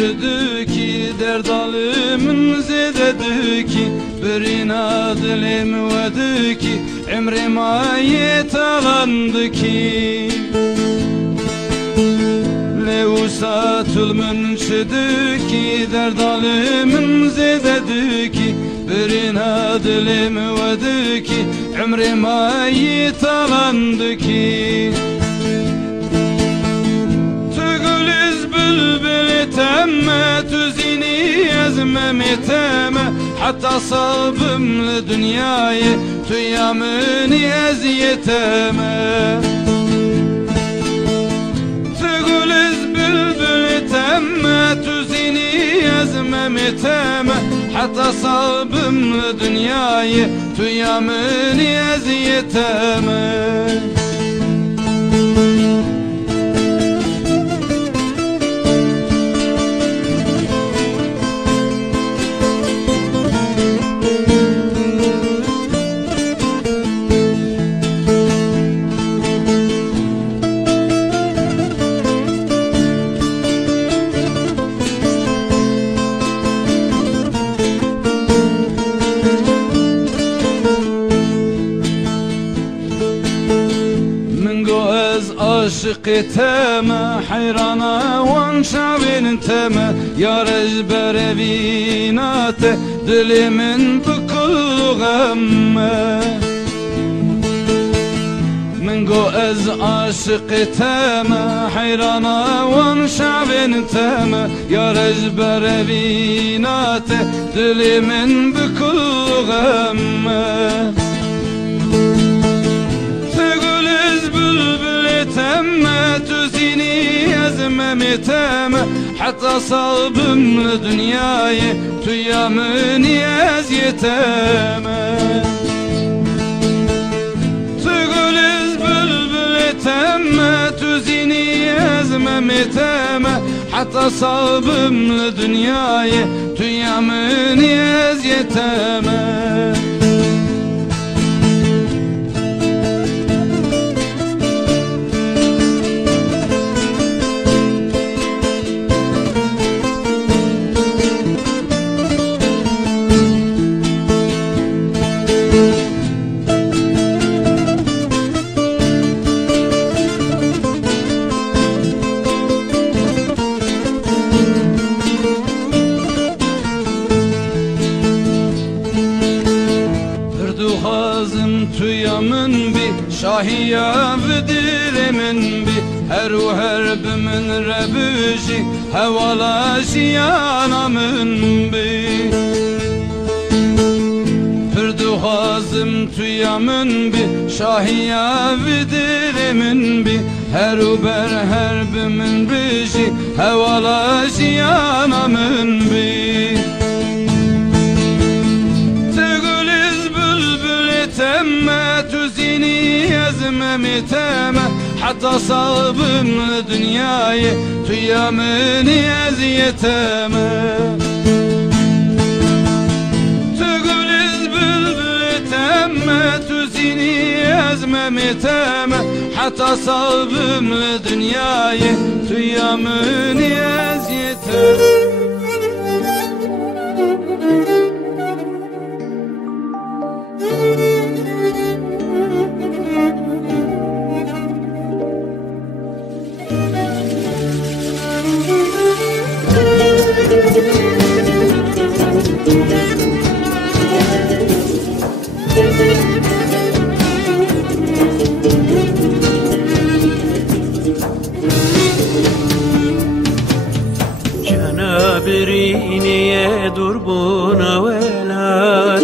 çüdü ki derd alımın zededu ki birina dilim vedu ki emrim ayet alandı ki Levsatul münçüdü ki derd alımın zededu ki birina dilim vedu ki emrim ayet alandı ki تم تزيني أزمة تم حتى صابم لدنياي تيامني أزيتم تقول البلبل تم تزيني أزمة تم حتى صابم لدنياي تيامني أزيتم عاشق تما حيرانا وانشعبين تما يا رجبر بينات دلي من بكل غم من جو از عاشق تما حيرانا وانشعبين تما يا رجبر بينات دلي من بكل غم تم تزيني أزمة تم حتى صابم لدنياي تيامني أزيتم تقول البلبل تم تزيني أزمة تم حتى صابم لدنياي تيامني أزيتم Tüyamın bi şahiya vidirimin bi her u herbimin rebüji hevalaşiyanamın bi Pürdu hazım tüyamın bi şahiya vidirimin bi her u ber herbimin riji hevalaşiyanamın bi تم تزيني أزمة تم حتى صابم لدنياي تيامني أزيتم تقول البلبل تم تزيني أزمة تم حتى صابم لدنياي تيامني أزيتم Canabiriniye durbuna velat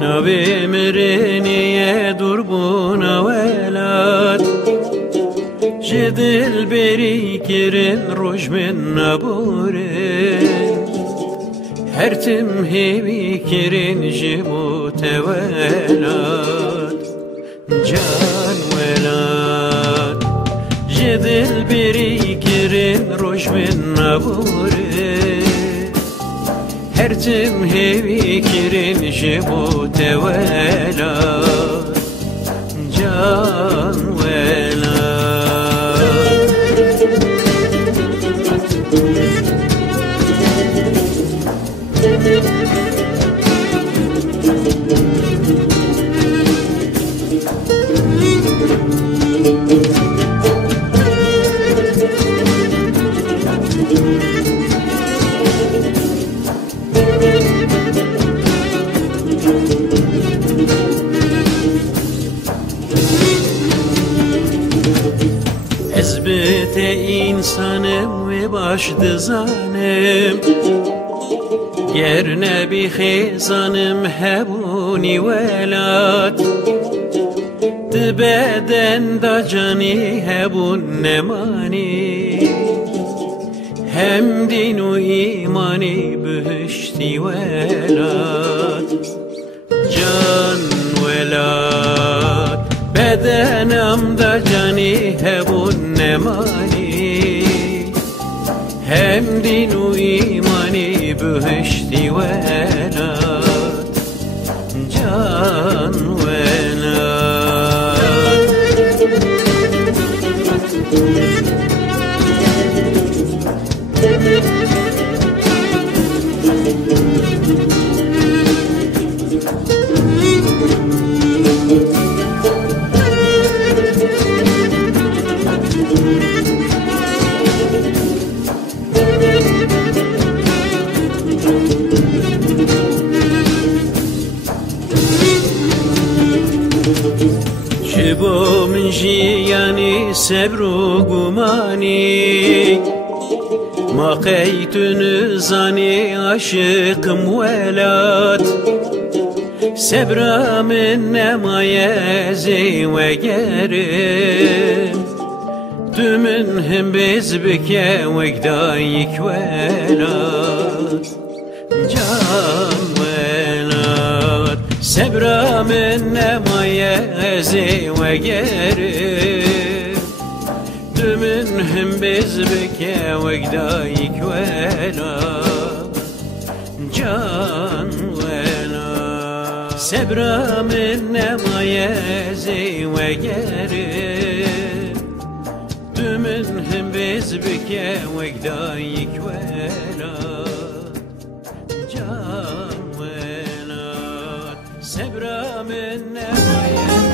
Nabimriniye durbuna velat Jedil berikirin rojmin naburin Her tim hevikirin jimu tevelat Can velat Jedil berikirin rojmin naburin Her tim hevikirin jimu tevelat Can velat Ez bite insanım ve baş dizanım Gerne bi xizanım hebuni velat Dibeden da cani hebun nemani Hem din u imani bühüşti velat Can velat Bedenem da cani hebun nemani Hem din u imani bühüşti velat Can velat Şibo min jiyani sebru gumani Ma qeytün zani aşıkım velat Sebra min nemayezi ve gerim Tümün hem bezbike ve gdayik velat Can velat Sebra min nemayezi ve gerim Tümün hem bezbike ve gdayik velat Can velat Sebra min nemayezi ve gerim Tümün hem bezbike ve gdayik velat Can velat Sebra min nemayezi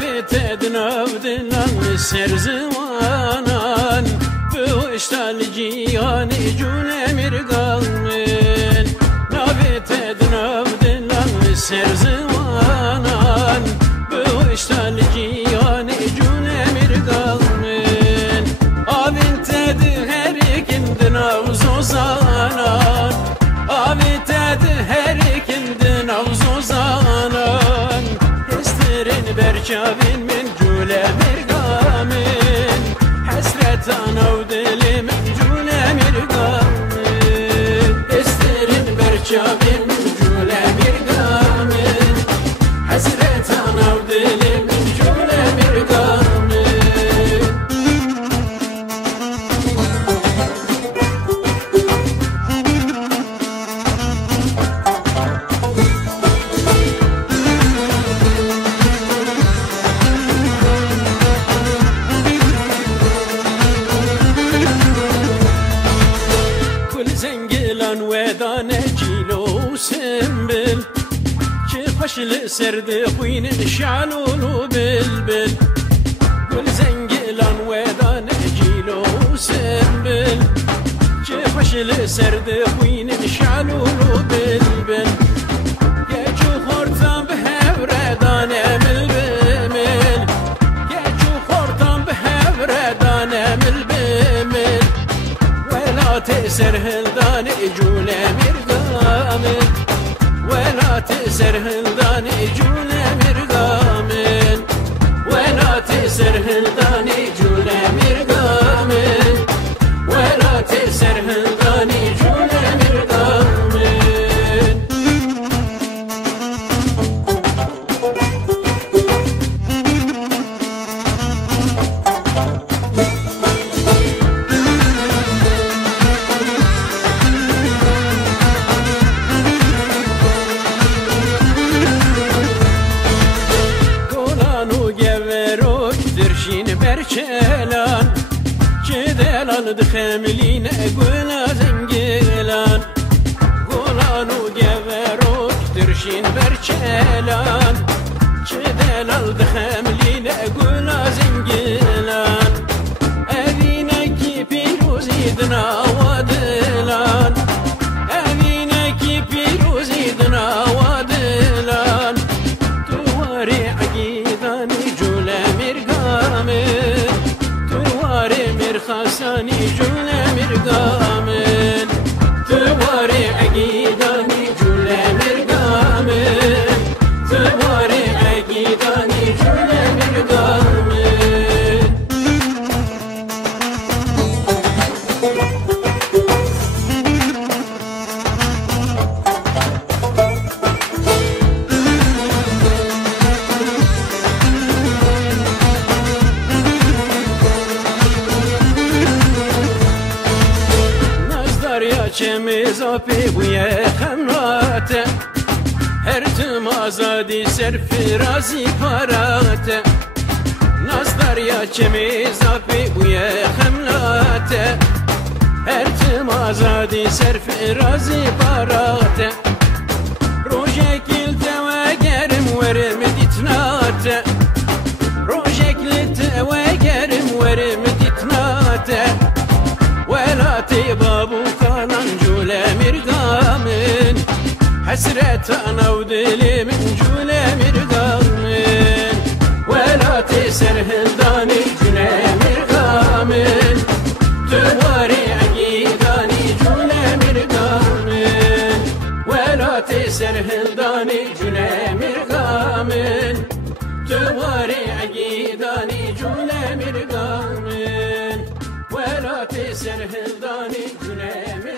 تدنا بدنا سرزوانان بوشتال جيان جون مرقامن نابي تدنا بدنا سرزوانان بوشتال جيان جون مرقامن آبن تدهرك اندنا وزوزانان آبن تدهرك اندنا وزوزانان استرن برشابين من جولة مرقامن حسرة أنا ودلي من جولة مرقامن استرن برشابين من جولة مرقامن حسرة أنا ودلي من جولة مرقامن ودان جيلو سنبل شخش لسرد خوين شعلولو بلبل كل زنجلان ودان جيلو سنبل شخش لسرد خوين شعلولو بلبل يجو خورتان بهوردان ملبمل يجو خورتان بهوردان ملبمل ولا تسر هلدان جولة مرقامن ولا تسر هلدان جولة مرقامن ولا تسر هلدان جولة مرقامن ولا تسر هلدان جولة مرقامن برچلان چه دلال دخملین گولا زنگلان گولان و گوروک درشین برچلان چه دلال دخملین گولا زنگلان اوینکی پیروزی دنا ودلان اوینکی پیروزی دنا ودلان تواری عقیدان جولا مرقامن تواري مرخصاني جولة مرقامن تواري عقيداني جولة مرقامن تواري عقيداني جولة مرقامن چمیزا پی بوی خمراته هر تم آزادی سر فرازی پاراته ناز دریا چمیزا پی بوی خمراته هر تم آزادی سر فرازی پاراته روژکیل توگرم ورم دیتناته روژکیل توگرم ورم دیتناته ولا تبابو كالان جولة مرقامن حسرة أنا ودلي من جولة مرقامن ولا تسر هلداني جولة مرقامن تواري عقيداني جولة مرقامن ولا تسر هلداني جولة مرقامن تواري عقيداني جولة مرقامن ولا تسر هلداني جولة مرقامن